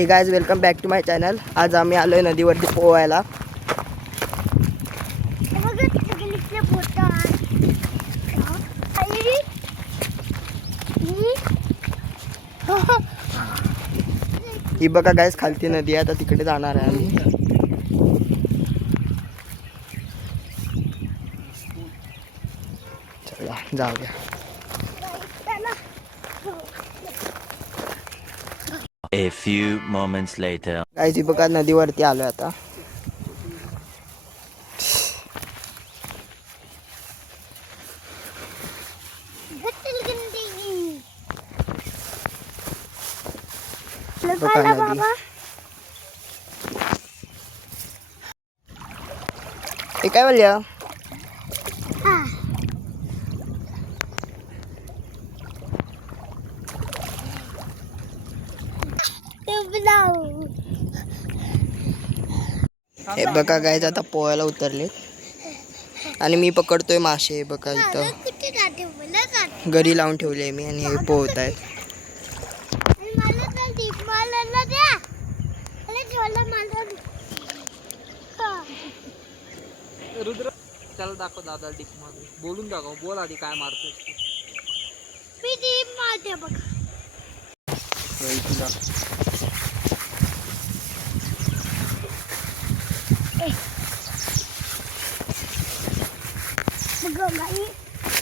हे guys welcome back to my channel. आज आम्ही आलोय नदीवरती पोहायला। ही बघा गाइज खालती नदी आहे, आता तिकडे जाणार आहे आम्ही। चला जाऊया। A few moments later. Guys ही बघा नदीवरती आलोय आता। बघा नदी। हे काय बोलल्या? हे बघा गाइज आता पोहायला उतरले आणि मी पकडतोय मासे। बघा इथं गरी लावून ठेवले मी आणि हे पोहत आहेत। रुद्र त्याला दाखव दादा डिक मारून बोलून दाखव। बोल आधी काय मारतोय तू? मी डिप मारते बघ। तुला बघ बाई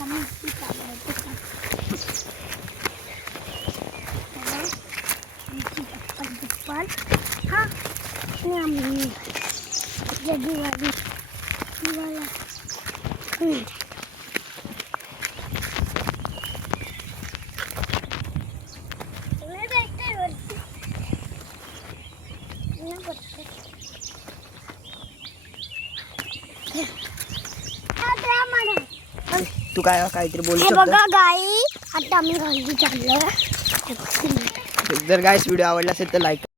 आम्ही चाललो हा आम्ही जगीवाली वाला तू काय काहीतरी बोलू हे शकतो? बघा गाई आता आम्ही घरी चाललोय। जर गाइस व्हिडिओ आवडला असेल तर लाईक